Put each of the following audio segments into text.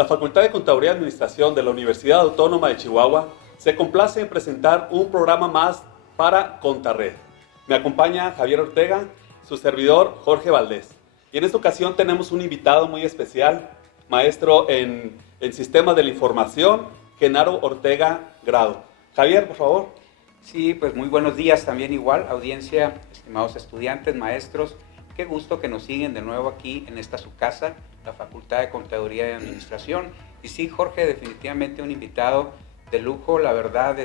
La Facultad de Contaduría y Administración de la Universidad Autónoma de Chihuahua se complace en presentar un programa más para Contarred. Me acompaña Javier Ortega, su servidor Jorge Valdés. Y en esta ocasión tenemos un invitado muy especial, maestro en Sistemas de la Información, Genaro Ortega Grado. Javier, por favor. Sí, pues muy buenos días también igual, audiencia, estimados estudiantes, maestros. Qué gusto que nos siguen de nuevo aquí en esta su casa, la Facultad de Contaduría y Administración. Y sí, Jorge, definitivamente un invitado de lujo. La verdad,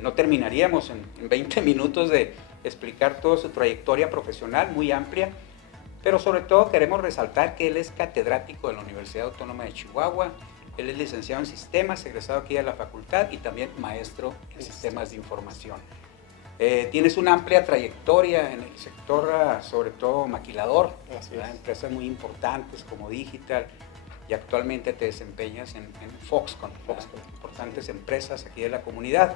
no terminaríamos en 20 minutos de explicar toda su trayectoria profesional muy amplia, pero sobre todo queremos resaltar que él es catedrático de la Universidad Autónoma de Chihuahua. Él es licenciado en Sistemas, egresado aquí de la facultad y también maestro en Sistemas de Información. Tienes una amplia trayectoria en el sector, sobre todo maquilador, empresas muy importantes como Digital, y actualmente te desempeñas en Foxconn, importantes empresas aquí de la comunidad.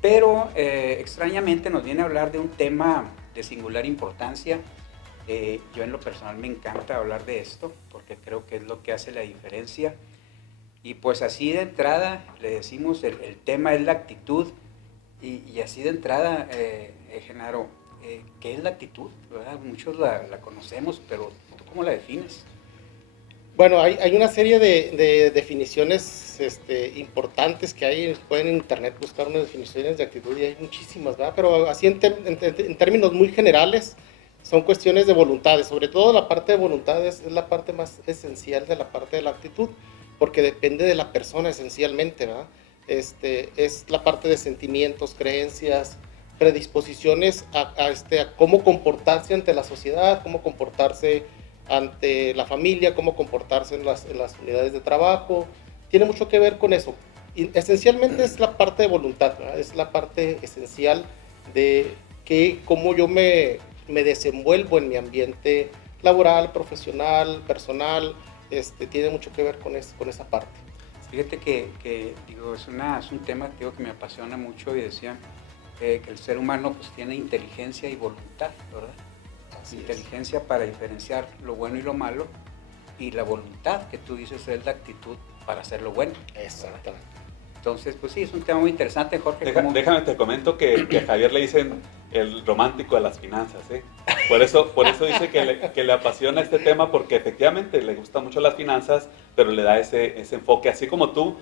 Pero extrañamente nos viene a hablar de un tema de singular importancia. Yo en lo personal me encanta hablar de esto porque creo que es lo que hace la diferencia. Y pues así de entrada le decimos, el tema es la actitud. Y así de entrada, Genaro, ¿qué es la actitud? ¿Verdad? Muchos la conocemos, pero ¿tú cómo la defines? Bueno, hay una serie de definiciones importantes que hay. Pueden en internet buscar unas definiciones de actitud y hay muchísimas, ¿verdad? Pero así en términos muy generales, son cuestiones de voluntades. Sobre todo la parte de voluntades es la parte más esencial de la parte de la actitud, porque depende de la persona esencialmente, ¿verdad? Es la parte de sentimientos, creencias, predisposiciones a cómo comportarse ante la sociedad, cómo comportarse ante la familia, cómo comportarse en las unidades de trabajo. Tiene mucho que ver con eso. Y esencialmente es la parte de voluntad, ¿verdad? Es la parte esencial de cómo yo me desenvuelvo en mi ambiente laboral, profesional, personal. Tiene mucho que ver con esa parte. Fíjate que digo, es un tema digo, que me apasiona mucho y decía que el ser humano pues, tiene inteligencia y voluntad, ¿verdad? Así inteligencia es. Para diferenciar lo bueno y lo malo, y la voluntad que tú dices es la actitud para hacer lo bueno. Exactamente. Entonces, pues sí, es un tema muy interesante, Jorge. Déjame te comento que a Javier le dicen el romántico de las finanzas, ¿eh? Por eso dice que le apasiona este tema, porque efectivamente le gustan mucho las finanzas, pero le da ese enfoque. Así como tú,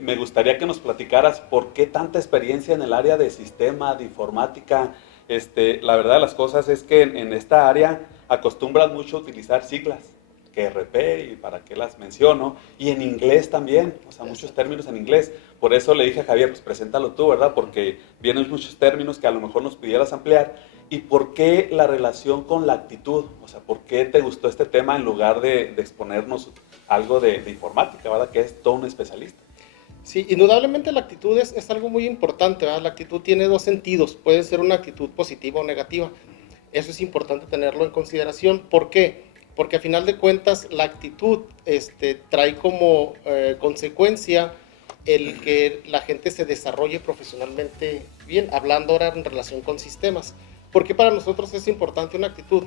me gustaría que nos platicaras por qué tanta experiencia en el área de sistema, de informática. La verdad de las cosas es que en esta área acostumbran mucho a utilizar siglas, que RP y para qué las menciono, y en inglés también, o sea, muchos términos en inglés. Por eso le dije a Javier, pues preséntalo tú, ¿verdad? Porque vienen muchos términos que a lo mejor nos pudieras ampliar. ¿Y por qué la relación con la actitud? O sea, ¿por qué te gustó este tema en lugar de exponernos algo de informática, ¿verdad? Que es todo un especialista. Sí, indudablemente la actitud es algo muy importante, ¿verdad? La actitud tiene dos sentidos, puede ser una actitud positiva o negativa. Eso es importante tenerlo en consideración. ¿Por qué? Porque a final de cuentas la actitud trae como consecuencia el que la gente se desarrolle profesionalmente bien, hablando ahora en relación con sistemas. ¿Por qué para nosotros es importante una actitud?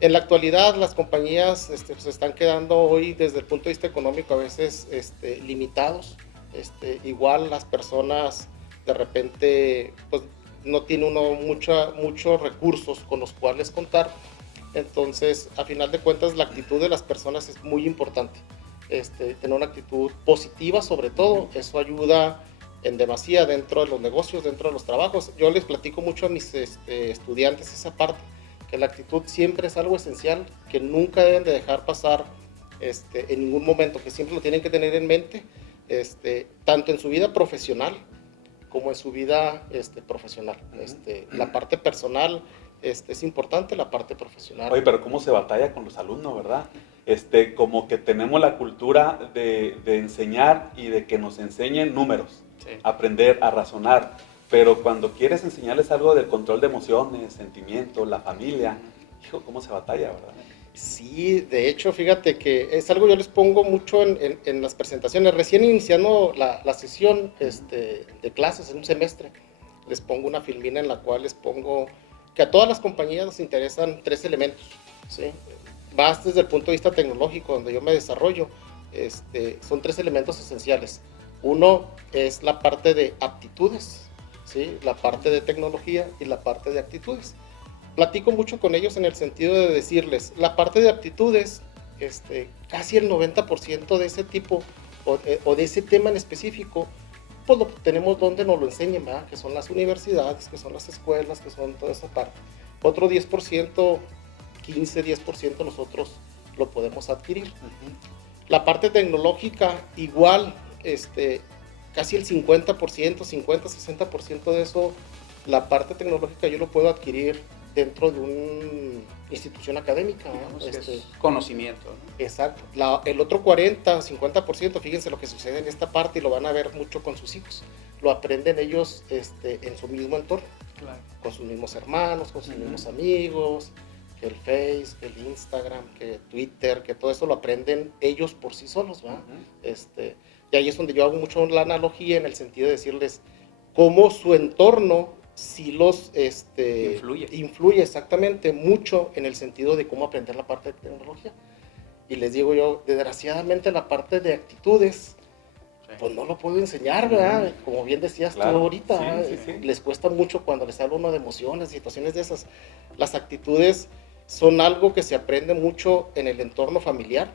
En la actualidad las compañías se están quedando hoy desde el punto de vista económico a veces limitados. Igual las personas de repente pues, no tienen uno muchos recursos con los cuales contar. Entonces, a final de cuentas, la actitud de las personas es muy importante. Tener una actitud positiva sobre todo, eso ayuda en demasía dentro de los negocios, dentro de los trabajos. Yo les platico mucho a mis estudiantes esa parte, que la actitud siempre es algo esencial, que nunca deben de dejar pasar en ningún momento, que siempre lo tienen que tener en mente, tanto en su vida profesional como en su vida profesional. La parte personal es importante, la parte profesional. Oye, pero ¿cómo se batalla con los alumnos, verdad? Como que tenemos la cultura de enseñar y de que nos enseñen números, sí. Aprender a razonar, pero cuando quieres enseñarles algo del control de emociones, sentimientos, la familia, hijo, ¿cómo se batalla, verdad? Sí, de hecho, fíjate que es algo yo les pongo mucho en las presentaciones. Recién iniciando la sesión de clases en un semestre, les pongo una filmina en la cual les pongo que a todas las compañías nos interesan 3 elementos, ¿sí? Vas desde el punto de vista tecnológico, donde yo me desarrollo, son 3 elementos esenciales. Uno es la parte de aptitudes, ¿sí? La parte de tecnología y la parte de actitudes. Platico mucho con ellos en el sentido de decirles, la parte de aptitudes, casi el 90% de ese tipo o de ese tema en específico, pues lo tenemos donde nos lo enseñen, ¿verdad? Que son las universidades, que son las escuelas, que son toda esa parte. Otro 10%, 15-10% nosotros lo podemos adquirir. La parte tecnológica igual, casi el 50%, 50-60% de eso, la parte tecnológica yo lo puedo adquirir dentro de una institución académica. Digamos que es conocimiento, ¿no? Exacto. El otro 40-50%, fíjense lo que sucede en esta parte y lo van a ver mucho con sus hijos. Lo aprenden ellos en su mismo entorno, Claro. con sus mismos hermanos, con sus mismos amigos, que el Face, que el Instagram, que Twitter, que todo eso lo aprenden ellos por sí solos, ¿va? Y ahí es donde yo hago mucho la analogía en el sentido de decirles cómo su entorno sí los influye exactamente mucho en el sentido de cómo aprender la parte de tecnología. Y les digo yo, desgraciadamente la parte de actitudes, pues no lo puedo enseñar, ¿verdad? Como bien decías tú ahorita, sí. les cuesta mucho cuando les habla uno de emociones, situaciones de esas. Las actitudes son algo que se aprende mucho en el entorno familiar,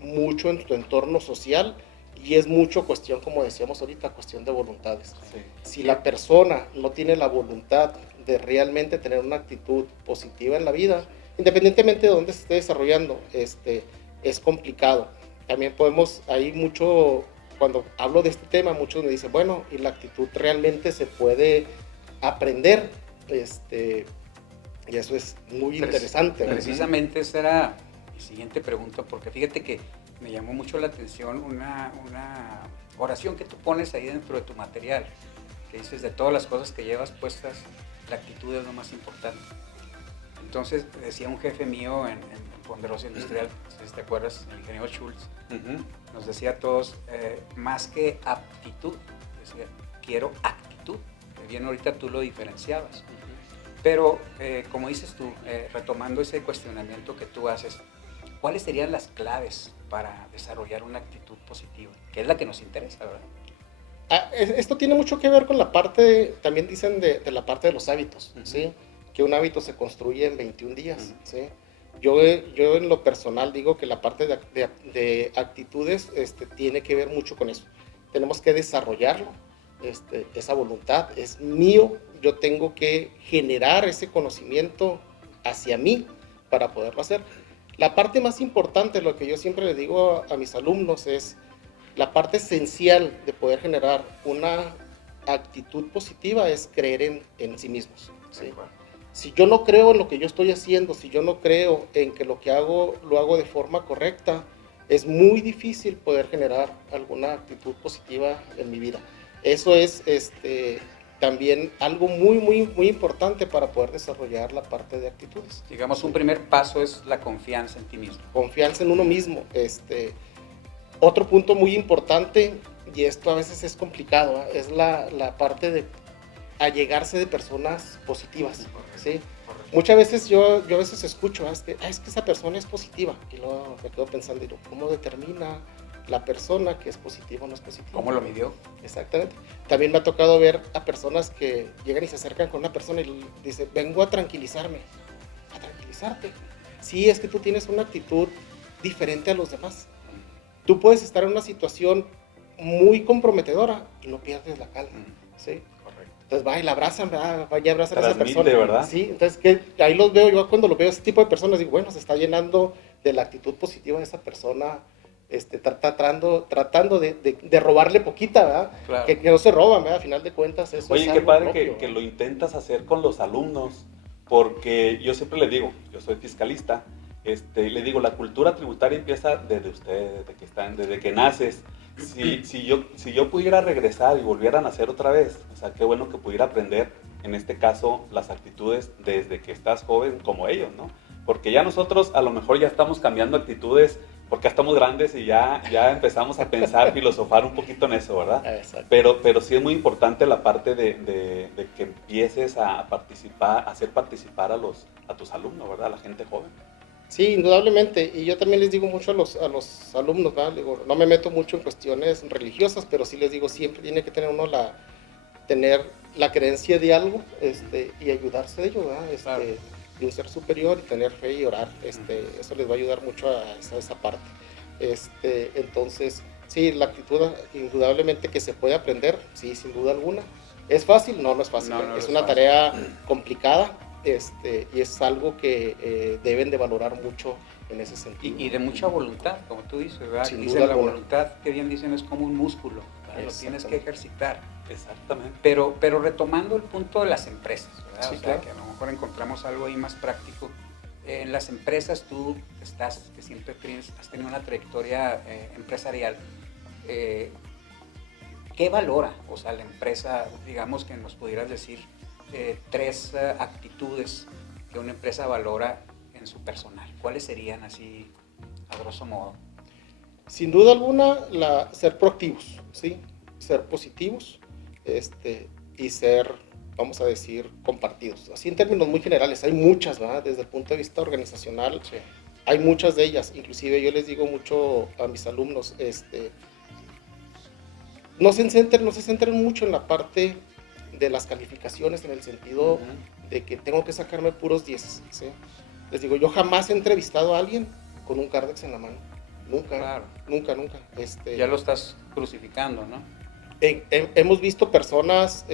mucho en tu entorno social, y es mucho cuestión, como decíamos ahorita, cuestión de voluntades. Sí. Si la persona no tiene la voluntad de realmente tener una actitud positiva en la vida, independientemente de dónde se esté desarrollando, es complicado. También podemos, hay mucho, cuando hablo de este tema, muchos me dicen, bueno, y la actitud realmente se puede aprender, y eso es muy interesante. Precisamente esa era mi siguiente pregunta, porque fíjate que me llamó mucho la atención una oración que tú pones ahí dentro de tu material, que dices, de todas las cosas que llevas puestas, la actitud es lo más importante. Entonces, decía un jefe mío en Ponderosa Industrial, si te acuerdas, el ingeniero Schultz, nos decía a todos, más que aptitud, decía, quiero actitud. Bien, ahorita tú lo diferenciabas. Pero, como dices tú, retomando ese cuestionamiento que tú haces, ¿cuáles serían las claves para desarrollar una actitud positiva? Que es la que nos interesa, ¿verdad? Esto tiene mucho que ver con la parte, también dicen de la parte de los hábitos, ¿sí? Que un hábito se construye en 21 días, ¿sí? Yo en lo personal digo que la parte de actitudes tiene que ver mucho con eso. Tenemos que desarrollarlo, esa voluntad es mío, yo tengo que generar ese conocimiento hacia mí para poderlo hacer. La parte más importante, lo que yo siempre le digo a mis alumnos es la parte esencial de poder generar una actitud positiva es creer en sí mismos, ¿sí? Si yo no creo en lo que yo estoy haciendo, si yo no creo en que lo que hago lo hago de forma correcta, es muy difícil poder generar alguna actitud positiva en mi vida. Eso es también algo muy, muy, muy importante para poder desarrollar la parte de actitudes. Digamos, un primer paso es la confianza en ti mismo. Confianza en uno mismo. Otro punto muy importante, y esto a veces es complicado, es la parte de allegarse de personas positivas, ¿sí? Muchas veces yo a veces escucho, es que esa persona es positiva, y luego me quedo pensando, digo, ¿cómo determina la persona que es positiva o no es positiva? ¿Cómo lo midió? Exactamente. También me ha tocado ver a personas que llegan y se acercan con una persona y dicen, vengo a tranquilizarme. ¿A tranquilizarte? Sí, es que tú tienes una actitud diferente a los demás. Tú puedes estar en una situación muy comprometedora y no pierdes la calma, ¿sí? Correcto. Entonces va y la abrazan, ¿verdad? Va y abrazan a esa Transmite, persona. ¿verdad? Sí, entonces ahí los veo, yo cuando lo veo ese tipo de personas digo, bueno, se está llenando de la actitud positiva de esa persona, tratando de robarle poquita, ¿verdad? Claro. Que no se roban, ¿verdad? A final de cuentas eso Oye, es qué algo padre propio, que lo intentas hacer con los alumnos, porque yo siempre le digo, yo soy fiscalista, le digo, la cultura tributaria empieza desde ustedes, desde que naces. Si yo pudiera regresar y volviera a nacer otra vez, o sea, qué bueno que pudiera aprender, en este caso, las actitudes desde que estás joven como ellos, ¿no? Porque ya nosotros a lo mejor ya estamos cambiando actitudes porque ya estamos grandes y ya empezamos a pensar, filosofar un poquito en eso, ¿verdad? Exacto. Pero sí es muy importante la parte de que empieces a participar, a hacer participar a tus alumnos, ¿verdad? A la gente joven. Sí, indudablemente. Y yo también les digo mucho a los alumnos, ¿verdad? Digo, no me meto mucho en cuestiones religiosas, pero sí les digo, siempre tiene que tener uno tener la creencia de algo, y ayudarse de ello, ¿verdad? Claro. De un ser superior y tener fe y orar. Eso les va a ayudar mucho a esa parte. Entonces, sí, la actitud indudablemente que se puede aprender, sí, sin duda alguna. ¿Es fácil? No, no es fácil. No, no es es una fácil. tarea complicada, y es algo que deben de valorar mucho en ese sentido. Y de mucha voluntad, como tú dices, ¿verdad? Sin Dicen duda la alguna. voluntad, que bien dicen, es como un músculo, ¿verdad? Lo tienes que Exactamente. ejercitar. Exactamente. Pero retomando el punto de las empresas, ¿verdad? Sí, O sea, claro. que a lo mejor encontramos algo ahí más práctico. En las empresas tú que siempre has tenido una trayectoria empresarial, ¿qué valora? O sea, la empresa, digamos que nos pudieras decir tres actitudes que una empresa valora en su personal. ¿Cuáles serían así, a grosso modo? Sin duda alguna, ser proactivos, ¿sí? Ser positivos, y ser, vamos a decir, compartidos. Así en términos muy generales, hay muchas, ¿verdad? Desde el punto de vista organizacional, Sí. hay muchas de ellas. Inclusive yo les digo mucho a mis alumnos, no se centren mucho en la parte de las calificaciones, en el sentido de que tengo que sacarme puros 10, ¿sí? Les digo, yo jamás he entrevistado a alguien con un Cardex en la mano. Nunca, Claro. nunca, nunca. Ya lo estás crucificando, ¿no? Hemos visto personas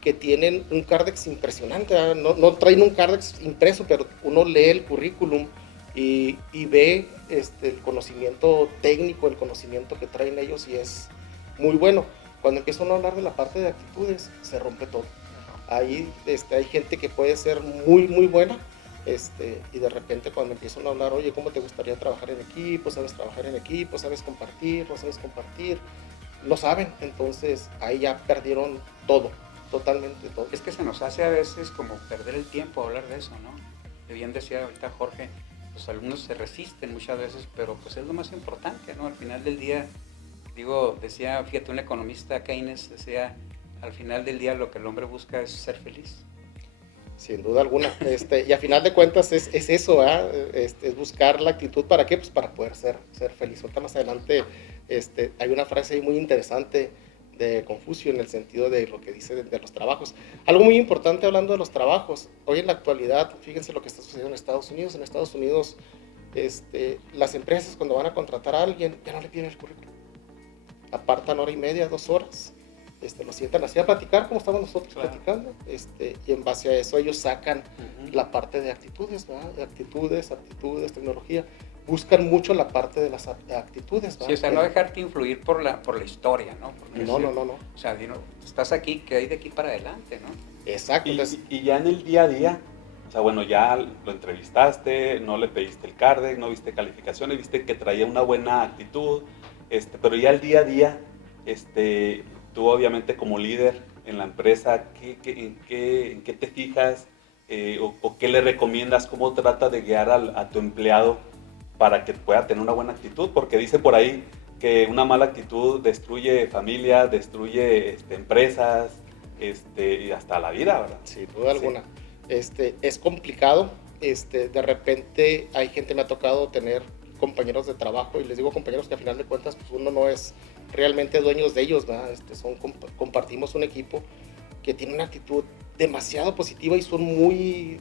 que tienen un Cardex impresionante, ¿verdad? No traen un Cardex impreso, pero uno lee el currículum y ve el conocimiento técnico, el conocimiento que traen ellos, y es muy bueno. Cuando empiezan a hablar de la parte de actitudes, se rompe todo. Ahí hay gente que puede ser muy, muy buena, y de repente cuando empiezan a hablar, oye, ¿cómo te gustaría trabajar en equipo? ¿Sabes trabajar en equipo? ¿Sabes compartir? ¿No sabes compartir? No saben, entonces ahí ya perdieron todo, totalmente todo. Es que se nos hace a veces como perder el tiempo hablar de eso, ¿no? Que bien decía ahorita Jorge, los alumnos se resisten muchas veces, pero pues es lo más importante, ¿no? Al final del día, decía, fíjate, un economista, Keynes, decía, al final del día lo que el hombre busca es ser feliz. Sin duda alguna, y a final de cuentas es eso, ¿verdad? Es buscar la actitud, ¿para qué? Pues para poder ser feliz. Ahorita más adelante hay una frase ahí muy interesante de Confucio en el sentido de lo que dice de los trabajos. Algo muy importante hablando de los trabajos, hoy en la actualidad, fíjense lo que está sucediendo en Estados Unidos. En Estados Unidos, las empresas cuando van a contratar a alguien, ya no le piden el currículum. Apartan hora y media, 2 horas. Lo sientan así a platicar como estamos nosotros platicando, y en base a eso ellos sacan la parte de actitudes, ¿verdad? De actitudes, tecnología. Buscan mucho la parte de las actitudes, ¿verdad? Sí, o sea, no dejarte influir por la historia, ¿no? Porque No. O sea, estás aquí, que hay de aquí para adelante, ¿no? Exacto. Y ya en el día a día, o sea, bueno, ya lo entrevistaste, no le pediste el CARDEC, no viste calificaciones, viste que traía una buena actitud, pero ya el día a día, tú obviamente como líder en la empresa, en qué te fijas, o qué le recomiendas, cómo trata de guiar a tu empleado para que pueda tener una buena actitud? Porque dice por ahí que una mala actitud destruye familia, destruye empresas, y hasta la vida, ¿verdad? Sin duda alguna. Es complicado. De repente hay gente, me ha tocado tener compañeros de trabajo, y les digo compañeros que a final de cuentas pues uno no es realmente dueños de ellos, ¿verdad? Compartimos un equipo que tiene una actitud demasiado positiva y son muy,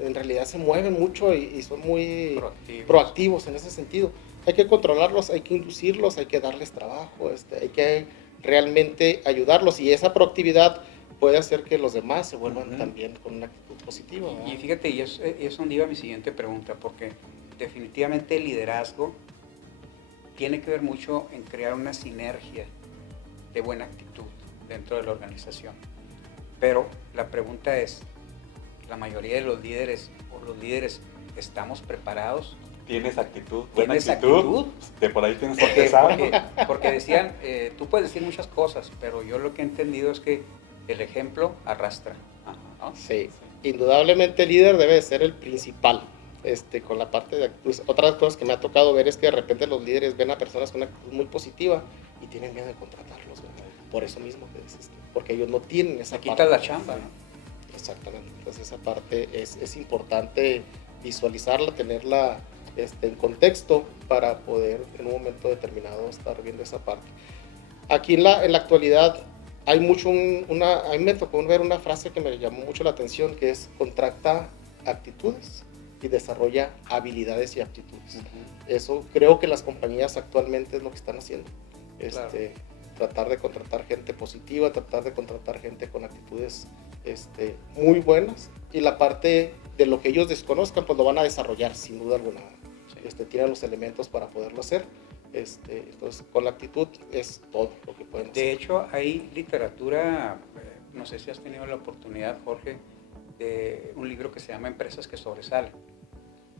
en realidad se mueven mucho y son muy proactivos en ese sentido. Hay que controlarlos, hay que inducirlos, hay que darles trabajo, hay que realmente ayudarlos, y esa proactividad puede hacer que los demás se vuelvan también con una actitud positiva, ¿verdad? Y fíjate, y es donde iba mi siguiente pregunta, porque definitivamente el liderazgo tiene que ver mucho en crear una sinergia de buena actitud dentro de la organización. Pero la pregunta es, ¿la mayoría de los líderes estamos preparados? ¿Tienes actitud? ¿Tienes actitud? De por ahí tienes que empezar. Porque decían, tú puedes decir muchas cosas, pero yo lo que he entendido es que el ejemplo arrastra, ¿no? Sí, indudablemente el líder debe ser el principal, con la parte de actitud. Otras cosas que me ha tocado ver es que de repente los líderes ven a personas con una actitud muy positiva y tienen miedo de contratarlos, ¿verdad? Por eso mismo que dices, porque ellos no tienen esa parte. Quitas la chamba, ¿no? Exactamente, entonces esa parte es importante visualizarla, tenerla en contexto para poder en un momento determinado estar viendo esa parte. Aquí en la actualidad hay mucho, a mí me tocó ver una frase que me llamó mucho la atención, que es contrata actitudes y desarrolla habilidades y aptitudes. Eso creo que las compañías actualmente es lo que están haciendo. Claro. Tratar de contratar gente positiva, tratar de contratar gente con actitudes muy buenas, y la parte de lo que ellos desconozcan pues lo van a desarrollar sin duda alguna. Sí. Tienen los elementos para poderlo hacer. Entonces con la actitud es todo lo que pueden hacer. De hecho, hay literatura, no sé si has tenido la oportunidad, Jorge, de un libro que se llama Empresas que sobresalen,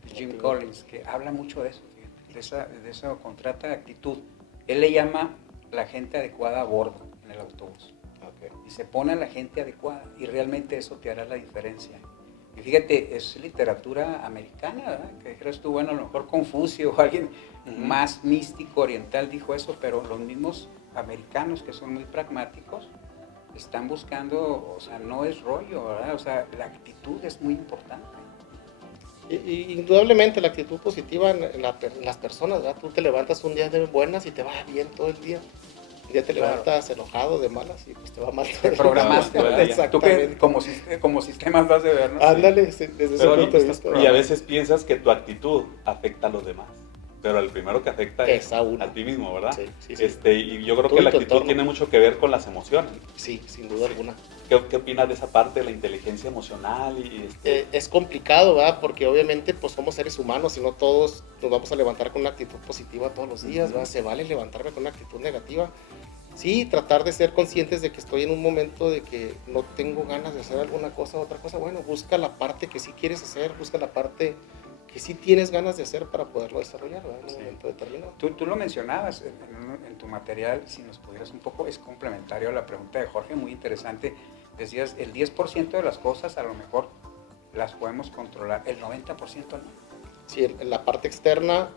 de Jim Collins, que habla mucho de eso, fíjate, de esa contrata actitud. Él le llama la gente adecuada a bordo en el autobús. Okay. Y se pone a la gente adecuada y realmente eso te hará la diferencia. Y fíjate, es literatura americana, ¿verdad? Que dijeras tú, bueno, a lo mejor Confucio o alguien más místico oriental dijo eso, pero los mismos americanos que son muy pragmáticos están buscando, o sea, no es rollo, ¿verdad? O sea, la actitud es muy importante. Y indudablemente la actitud positiva en las personas, ¿verdad? Tú te levantas un día de buenas y te va bien todo el día. Un día te levantas enojado, de malas, y pues te va mal. Te programaste, ¿verdad? Exactamente. Tú que como sistemas vas de ver, ¿no? Ándale, sí, desde ese punto de vista. Y a veces piensas que tu actitud afecta a los demás, pero el primero que afecta es a ti mismo, ¿verdad? Sí, sí. Y yo creo que la actitud tiene mucho que ver con las emociones. Sí, sin duda alguna. ¿Qué opinas de esa parte de la inteligencia emocional? Es complicado, ¿verdad? Porque obviamente pues somos seres humanos y no todos nos vamos a levantar con una actitud positiva todos los días, ¿verdad? Se vale levantarme con una actitud negativa. Sí, tratar de ser conscientes de que estoy en un momento de que no tengo ganas de hacer alguna cosa, otra cosa. Bueno, busca la parte que sí quieres hacer, busca la parte que sí tienes ganas de hacer para poderlo desarrollar, ¿verdad? En un momento determinado. Tú lo mencionabas en tu material, si nos pudieras un poco, es complementario a la pregunta de Jorge, muy interesante. Decías, el 10% de las cosas a lo mejor las podemos controlar, el 90% no. Sí, en la parte externa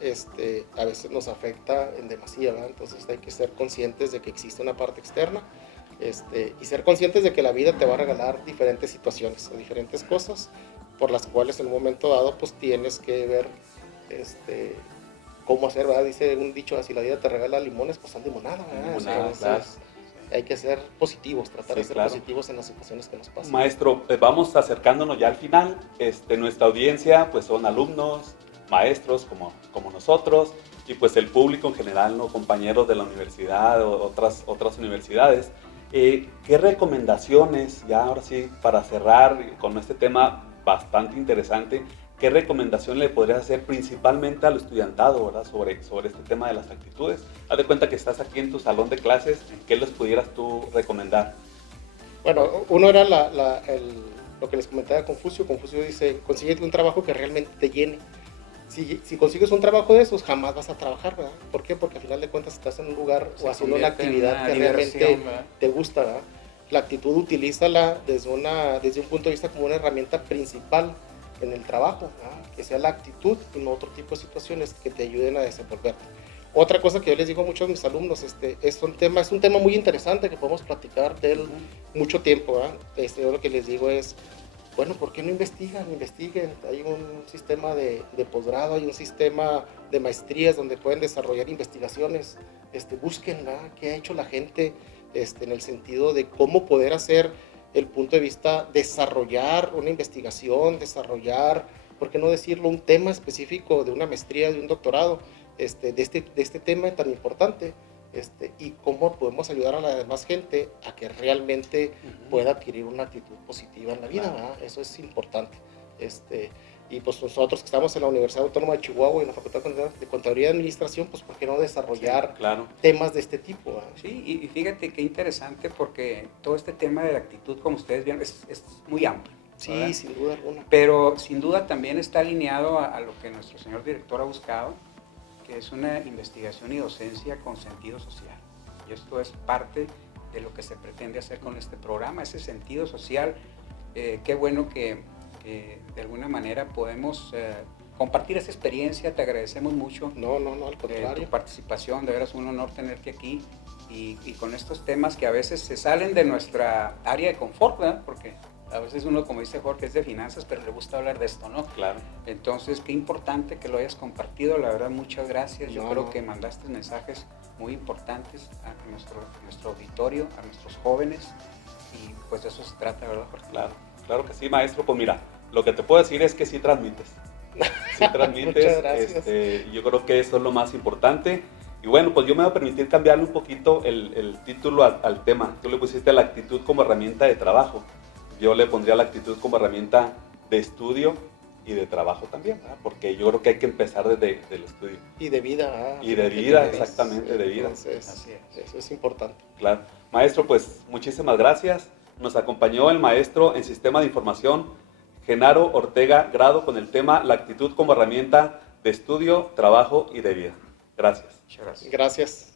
a veces nos afecta en demasía, ¿verdad? Entonces hay que ser conscientes de que existe una parte externa y ser conscientes de que la vida te va a regalar diferentes situaciones o diferentes cosas por las cuales en un momento dado pues tienes que ver cómo hacer, ¿verdad? Dice un dicho, si la vida te regala limones, pues haz limonada, ¿verdad? Limonada, claro. Hay que ser positivos, tratar de ser positivos en las situaciones que nos pasan. Maestro, vamos acercándonos ya al final. Nuestra audiencia pues son alumnos, maestros como nosotros, y pues el público en general, ¿no? Compañeros de la universidad o otras universidades. ¿Qué recomendaciones, ya ahora sí, para cerrar con este tema bastante interesante, qué recomendación le podrías hacer principalmente al estudiantado, ¿verdad? sobre este tema de las actitudes? Haz de cuenta que estás aquí en tu salón de clases, ¿qué les pudieras tú recomendar? Bueno, uno era lo que les comentaba de Confucio. Confucio dice, consíguete un trabajo que realmente te llene. Si consigues un trabajo de esos, jamás vas a trabajar, ¿verdad? ¿Por qué? Porque al final de cuentas estás en un lugar o haciendo una actividad que realmente te gusta, ¿verdad? La actitud utilízala desde un punto de vista como una herramienta principal en el trabajo, ¿verdad? Que sea la actitud y no otro tipo de situaciones que te ayuden a desenvolverte. Otra cosa que yo les digo mucho a mis alumnos, es un tema muy interesante que podemos platicar de él mucho tiempo, ¿verdad? Yo lo que les digo es, bueno, ¿por qué no investiguen? Hay un sistema de posgrado, hay un sistema de maestrías donde pueden desarrollar investigaciones. Busquen, ¿verdad? ¿Qué ha hecho la gente en el sentido de cómo poder hacer el punto de vista, desarrollar una investigación, desarrollar, ¿por qué no decirlo? Un tema específico de una maestría, de un doctorado, de este tema tan importante. Y cómo podemos ayudar a la demás gente a que realmente pueda adquirir una actitud positiva en la vida, ¿verdad? Eso es importante. Y pues nosotros que estamos en la Universidad Autónoma de Chihuahua y en la Facultad de Contaduría y Administración, pues ¿por qué no desarrollar temas de este tipo, ¿verdad? Sí, y fíjate qué interesante, porque todo este tema de la actitud, como ustedes vieron, es muy amplio. Sí, ¿verdad? sin duda alguna. Pero sin duda también está alineado a lo que nuestro señor director ha buscado, que es una investigación y docencia con sentido social. Y esto es parte de lo que se pretende hacer con este programa, ese sentido social. Qué bueno que de alguna manera podemos compartir esa experiencia. Te agradecemos mucho. No, al contrario. Tu participación, de veras un honor tenerte aquí y con estos temas que a veces se salen de nuestra área de confort, ¿verdad? Porque A veces uno, como dice Jorge, es de finanzas, pero le gusta hablar de esto, ¿no? Claro. Entonces, qué importante que lo hayas compartido, la verdad, muchas gracias. Yo No, creo no. que mandaste mensajes muy importantes a nuestro auditorio, a nuestros jóvenes, y pues de eso se trata, ¿verdad, Jorge? Claro, claro que sí, maestro. Pues mira, lo que te puedo decir es que sí transmites. Sí transmites. Muchas gracias. Yo creo que eso es lo más importante. Y bueno, pues yo me voy a permitir cambiarle un poquito el título al tema. Tú le pusiste la actitud como herramienta de trabajo. Yo le pondría la actitud como herramienta de estudio y de trabajo también, ¿verdad? Porque yo creo que hay que empezar desde el estudio. Y de vida. Y de vida, exactamente, de vida. Entonces, Así es. eso es importante. Claro. Maestro, pues muchísimas gracias. Nos acompañó el maestro en Sistema de Información, Genaro Ortega Grado, con el tema La actitud como herramienta de estudio, trabajo y de vida. Gracias. Muchas gracias. Gracias.